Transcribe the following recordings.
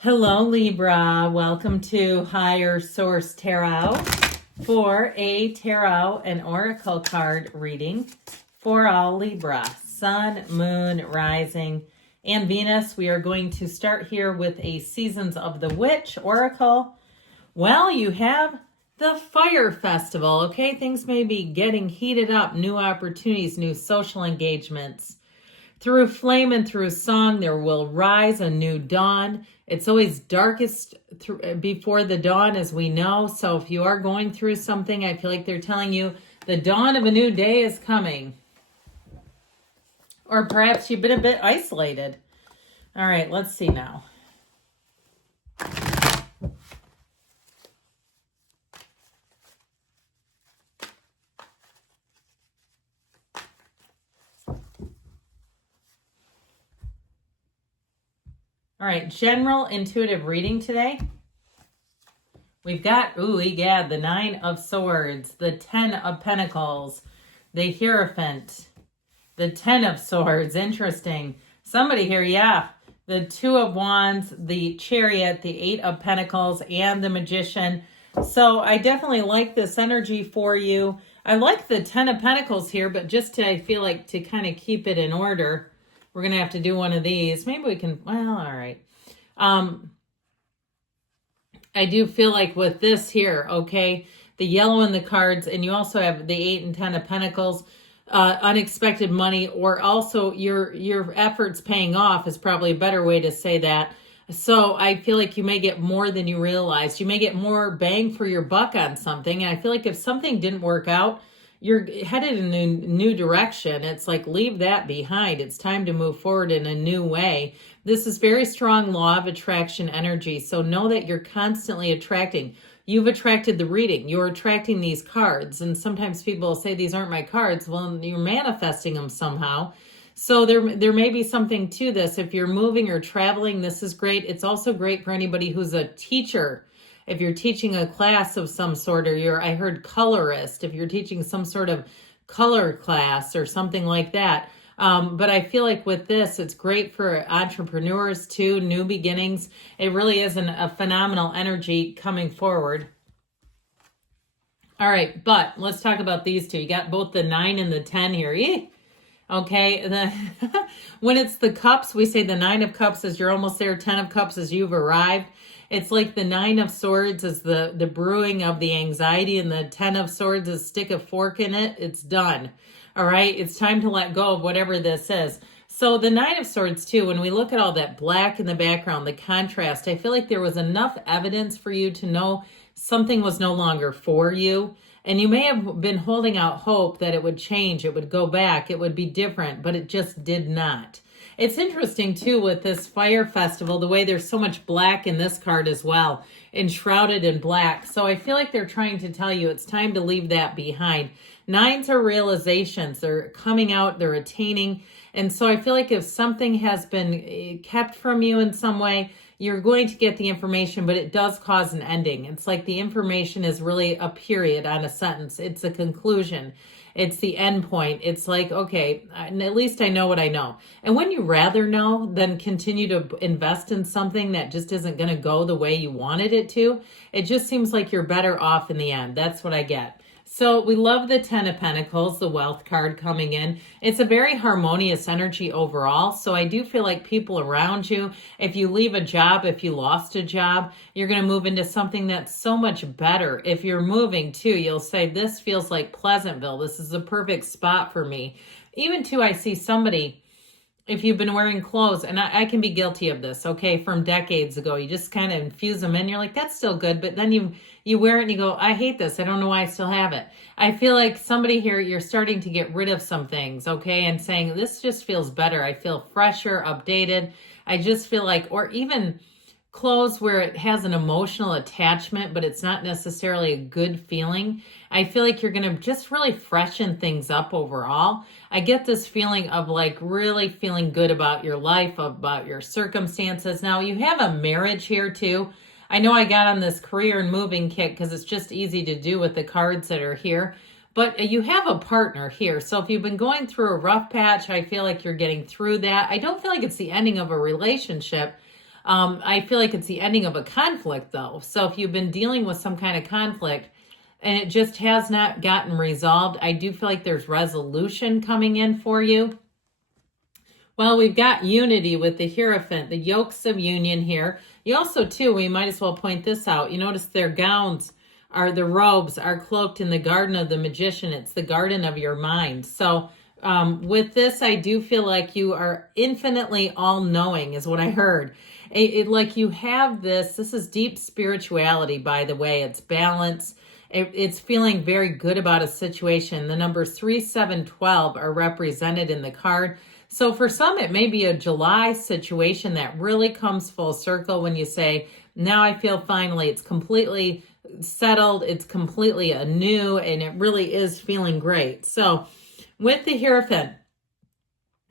Hello, Libra. Welcome to Higher Source Tarot for a tarot and oracle card reading for all Libra, Sun, Moon, Rising, and Venus. We are going to start here with a Seasons of the Witch oracle. Well, you have the Fire Festival, okay? Things may be getting heated up, new opportunities, new social engagements. Through flame and through song, there will rise a new dawn. It's always darkest before the dawn, as we know. So if you are going through something, I feel like they're telling you the dawn of a new day is coming. Or perhaps you've been a bit isolated. All right, let's see now. All right, general intuitive reading today. We've got, the Nine of Swords, the 10 of Pentacles, the Hierophant, the 10 of Swords. Interesting. Somebody here, the 2 of Wands, the Chariot, the 8 of Pentacles, and the Magician. So I definitely like this energy for you. I like the 10 of Pentacles here, but I feel like to kind of keep it in order, we're going to have to do one of these. Maybe we can, well, all right. I do feel like with this here, okay, the yellow in the cards, and you also have the 8 and 10 of Pentacles, unexpected money, or also your efforts paying off is probably a better way to say that. So I feel like you may get more than you realized. You may get more bang for your buck on something. And I feel like if something didn't work out, you're headed in a new direction. It's like, leave that behind. It's time to move forward in a new way. This is very strong law of attraction energy. So know that you're constantly attracting. You've attracted the reading. You're attracting these cards. And sometimes people say, these aren't my cards. Well, you're manifesting them somehow. So there may be something to this. If you're moving or traveling, this is great. It's also great for anybody who's a teacher. If you're teaching a class of some sort, or I heard colorist, if you're teaching some sort of color class or something like that. But I feel like with this, it's great for entrepreneurs too, new beginnings. It really is a phenomenal energy coming forward. All right, but let's talk about these two. You got both the 9 and the 10 here. Okay, when it's the cups, we say the 9 of cups is you're almost there, 10 of cups is you've arrived. It's like the 9 of swords is the brewing of the anxiety, and the 10 of swords is stick a fork in it. It's done. All right, it's time to let go of whatever this is. So the 9 of swords too, when we look at all that black in the background, the contrast, I feel like there was enough evidence for you to know something was no longer for you. And you may have been holding out hope that it would change, it would go back, it would be different, but it just did not. It's interesting too with this Fire Festival, the way there's so much black in this card as well, enshrouded in black. So I feel like they're trying to tell you it's time to leave that behind. 9s are realizations. They're coming out, they're attaining. And so I feel like if something has been kept from you in some way, you're going to get the information, but it does cause an ending. It's like the information is really a period on a sentence. It's a conclusion. It's the end point. It's like, okay, at least I know what I know. And when you rather know than continue to invest in something that just isn't going to go the way you wanted it to, it just seems like you're better off in the end. That's what I get. So we love the 10 of Pentacles, the wealth card coming in. It's a very harmonious energy overall. So I do feel like people around you, if you leave a job, if you lost a job, you're going to move into something that's so much better. If you're moving too, you'll say, this feels like Pleasantville. This is a perfect spot for me. Even too, I see somebody, if you've been wearing clothes, and I can be guilty of this, okay, from decades ago, you just kind of infuse them in. You're like, that's still good. But then you wear it and you go, I hate this. I don't know why I still have it. I feel like somebody here, you're starting to get rid of some things, okay, and saying, this just feels better. I feel fresher, updated. I just feel like, or even clothes where it has an emotional attachment, but it's not necessarily a good feeling. I feel like you're going to just really freshen things up overall. I get this feeling of like really feeling good about your life, about your circumstances. Now you have a marriage here too. I know I got on this career and moving kick because it's just easy to do with the cards that are here. But you have a partner here. So if you've been going through a rough patch, I feel like you're getting through that. I don't feel like it's the ending of a relationship. I feel like it's the ending of a conflict, though. So if you've been dealing with some kind of conflict and it just has not gotten resolved, I do feel like there's resolution coming in for you. Well, we've got unity with the Hierophant, the yokes of union here. You also, too, we might as well point this out. You notice their gowns the robes are cloaked in the garden of the magician. It's the garden of your mind. So with this, I do feel like you are infinitely all-knowing is what I heard. Like you have this is deep spirituality, by the way. It's balance. It's feeling very good about a situation. The numbers 3, 7, 12 are represented in the card. So for some, it may be a July situation that really comes full circle when you say, now I feel finally it's completely settled, it's completely anew, and it really is feeling great. So with the Hierophant,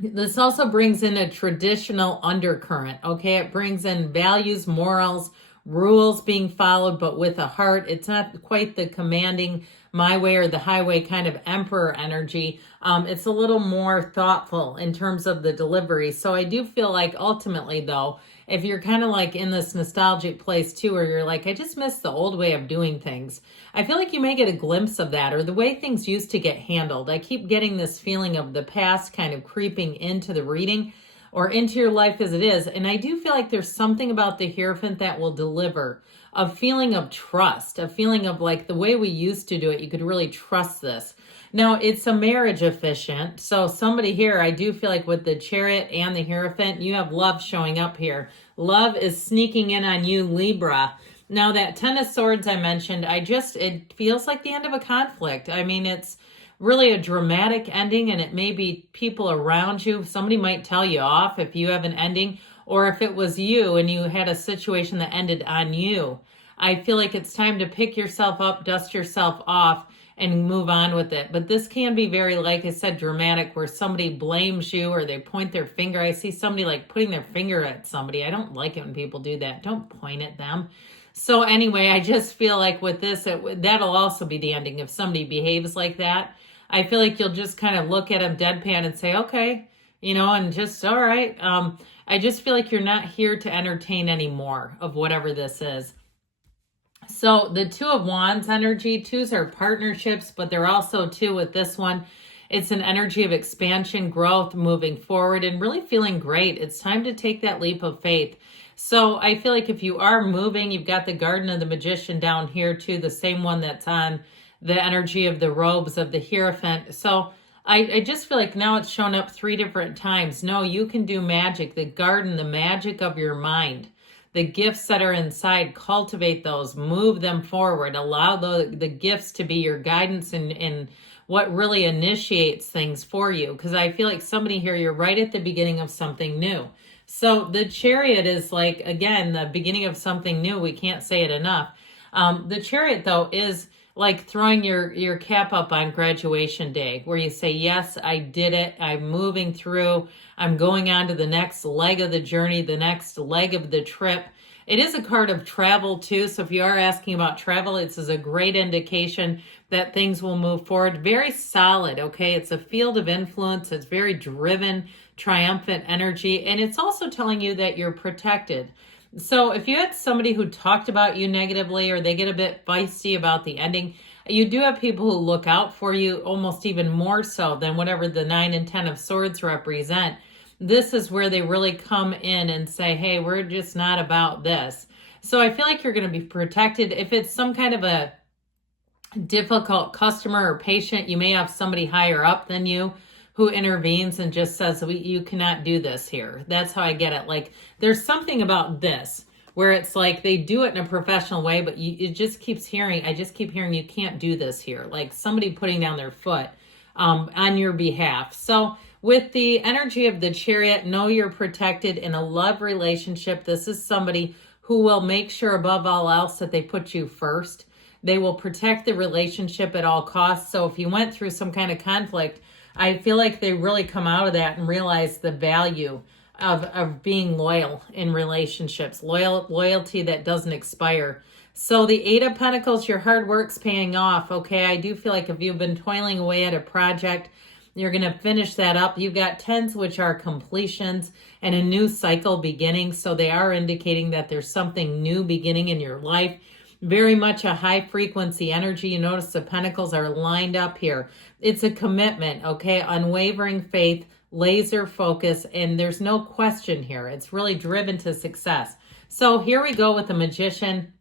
this also brings in a traditional undercurrent, okay? It brings in values, morals, rules being followed, but with a heart. It's not quite the commanding my way or the highway kind of emperor energy. It's a little more thoughtful in terms of the delivery. So I do feel like ultimately, though, if you're kind of like in this nostalgic place too, where you're like, I just miss the old way of doing things, I feel like you may get a glimpse of that, or the way things used to get handled. I keep getting this feeling of the past kind of creeping into the reading or into your life as it is. And I do feel like there's something about the Hierophant that will deliver a feeling of trust, a feeling of like the way we used to do it. You could really trust this. Now, it's a marriage efficient. So somebody here, I do feel like with the Chariot and the Hierophant, you have love showing up here. Love is sneaking in on you, Libra. Now, that Ten of Swords I mentioned, it feels like the end of a conflict. I mean, it's really a dramatic ending, and it may be people around you. Somebody might tell you off if you have an ending, or if it was you and you had a situation that ended on you. I feel like it's time to pick yourself up, dust yourself off, and move on with it. But this can be very, like I said, dramatic, where somebody blames you or they point their finger. I see somebody like putting their finger at somebody. I don't like it when people do that. Don't point at them. So anyway, I just feel like with this, that'll also be the ending. If somebody behaves like that, I feel like you'll just kind of look at them deadpan and say, okay, and just, all right. I just feel like you're not here to entertain anymore of whatever this is. So the Two of Wands energy, twos are partnerships, but they're also two with this one. It's an energy of expansion, growth, moving forward, and really feeling great. It's time to take that leap of faith. So I feel like if you are moving, you've got the Garden of the Magician down here too, the same one that's on the energy of the robes of the Hierophant. So I just feel like now it's shown up 3 different times. No, you can do magic. The garden, the magic of your mind. The gifts that are inside, cultivate those, move them forward, allow the gifts to be your guidance and what really initiates things for you. Because I feel like somebody here, you're right at the beginning of something new. So the Chariot is like, again, the beginning of something new. We can't say it enough. The Chariot, though, is like throwing your cap up on graduation day, where you say, yes, I did it. I'm moving through. I'm going on to the next leg of the journey, the next leg of the trip. It is a card of travel too. So if you are asking about travel, this is a great indication that things will move forward. Very solid, okay? It's a field of influence. It's very driven, triumphant energy. And it's also telling you that you're protected. So if you had somebody who talked about you negatively, or they get a bit feisty about the ending, you do have people who look out for you almost even more so than whatever the 9 and 10 of Swords represent. This is where they really come in and say, hey, we're just not about this. So I feel like you're going to be protected. If it's some kind of a difficult customer or patient, you may have somebody higher up than you who intervenes and just says, you cannot do this here. That's how I get it. Like, there's something about this where it's like they do it in a professional way, but I just keep hearing you can't do this here. Like somebody putting down their foot on your behalf. So with the energy of the Chariot, know you're protected in a love relationship. This is somebody who will make sure above all else that they put you first. They will protect the relationship at all costs. So if you went through some kind of conflict, I feel like they really come out of that and realize the value of being loyal in relationships, loyalty that doesn't expire. So the 8 of Pentacles, your hard work's paying off. Okay, I do feel like if you've been toiling away at a project, You're going to finish that up. You've got 10s, which are completions and a new cycle beginning. So they are indicating that there's something new beginning in your life. Very much a high frequency energy. You notice the pentacles are lined up here. It's a commitment, okay? Unwavering faith, laser focus, and there's no question here. It's really driven to success. So here we go with the Magician.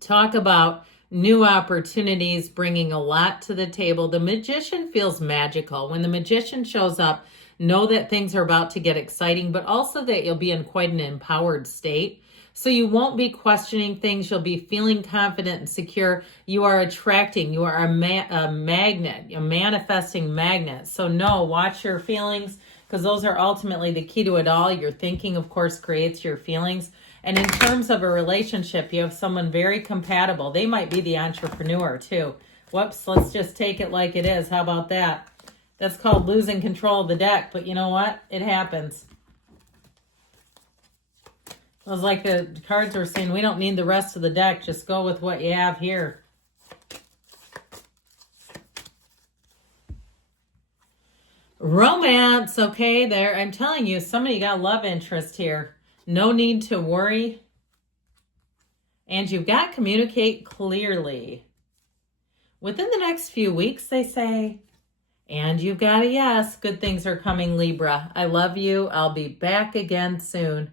Talk about new opportunities, bringing a lot to the table. The Magician feels magical. When the Magician shows up, know that things are about to get exciting, but also that you'll be in quite an empowered state. So you won't be questioning things. You'll be feeling confident and secure. You are attracting. You are a magnet, a manifesting magnet. So no, watch your feelings, because those are ultimately the key to it all. Your thinking, of course, creates your feelings. And in terms of a relationship, you have someone very compatible. They might be the entrepreneur too. Whoops, let's just take it like it is. How about that? That's called losing control of the deck. But you know what? It happens. It was like the cards were saying, we don't need the rest of the deck. Just go with what you have here. Romance, okay, there. I'm telling you, somebody got love interest here. No need to worry. And you've got to communicate clearly. Within the next few weeks, they say. And you've got a yes. Good things are coming, Libra. I love you. I'll be back again soon.